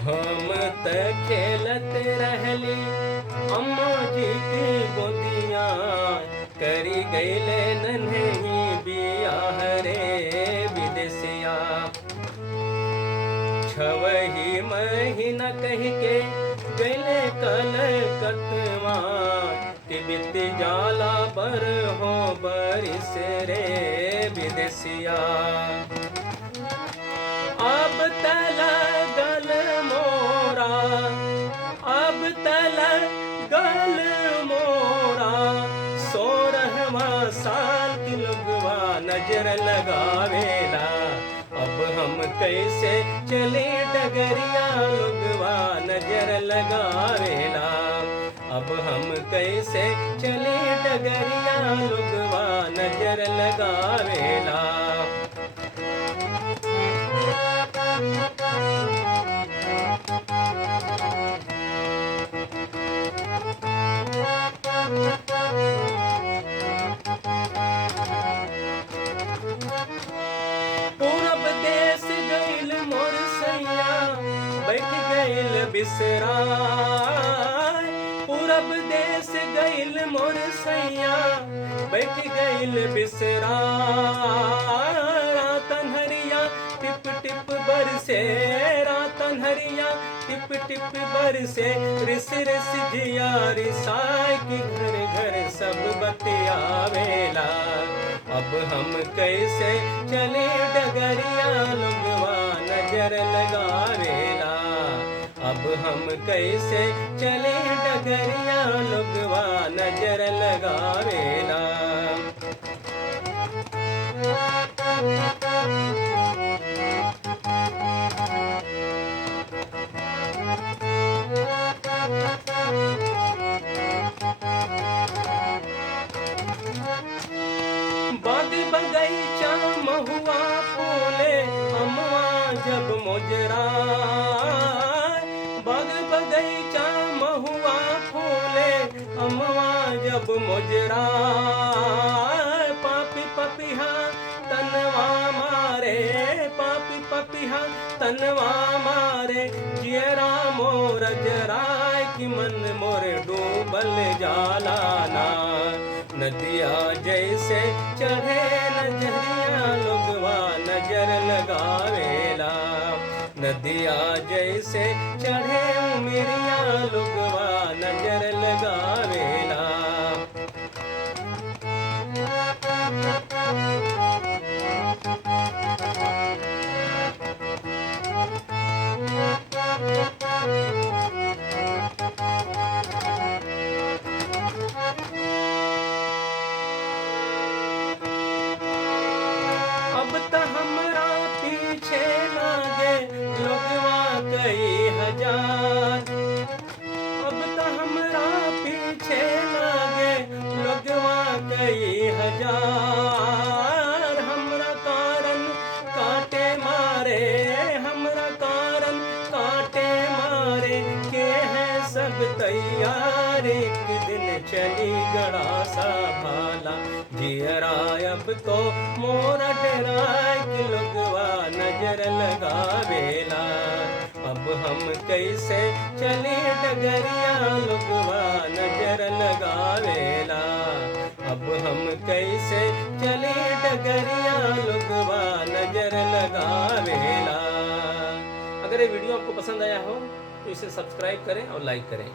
हम त खेलत रहली अम्मा जी की गोदिया, करी गईले नन्ही बियाह रे विदेसिया। छवही महीना कह के गईले कलकत्तवा, कि बीत जाला बर हो बरिस रे विदेसिया। अब तलगल मोरा, अब तलगल मोरा, 16वां साल की लोगवा नजर लगावेला। अब हम कैसे चले डगरिया लोगवा नजर लगावेला। अब हम कैसे चले डगरिया लोगवा नजर लगावेला। पूरब देश गईल मोर सैया, बैठ गईल बिसराय। पूरब देश गईल मोर सैया, बैठ गईल बिसराय। रातन हरिया टिप टिप बरसे, रातन हरिया टिप टिप बरसे, रिस रिस जिया रिसाय की घर घर सब बतियावेला। अब हम कैसे चले डगरिया लोगवा नजर लगावेला। अब हम कैसे चले डगरिया लोगवा नजर लगावेला। बाग बगैचा महुआ फूले अमवा जब मोजराय। बाग बगैचा महुआ फूले अमवा जब मोजराय। पापी पपिहा तनवा मारे, पापी पपिहा तनवा मारे, जियरा मोर जराय कि मन मोर डूबल जाला ना। नदिया जैसे चढ़े नजरिया लोगवा नजर लगावेला। नदिया जैसे चढ़े उमरिया लोगवा नजर लगावेला। अब त हमरा पीछे लागे लोगवा कई हजार। अब त हमरा पीछे लागे लोगवा कई हजार। हमरा कारण काटे मारे, हमरा कारण काटे मारे, के है सब तैयार एक दिन चली गड़ा सा भाला। जियरा अब तो मोरा डराय कि लोगवा नजर लगावेला। अब हम कैसे चले डगरिया लोगवा नजर लगावेला। अब हम कैसे चले डगरिया लोगवा नजर लगावेला। अगर ये वीडियो आपको पसंद आया हो तो इसे सब्सक्राइब करें और लाइक करें।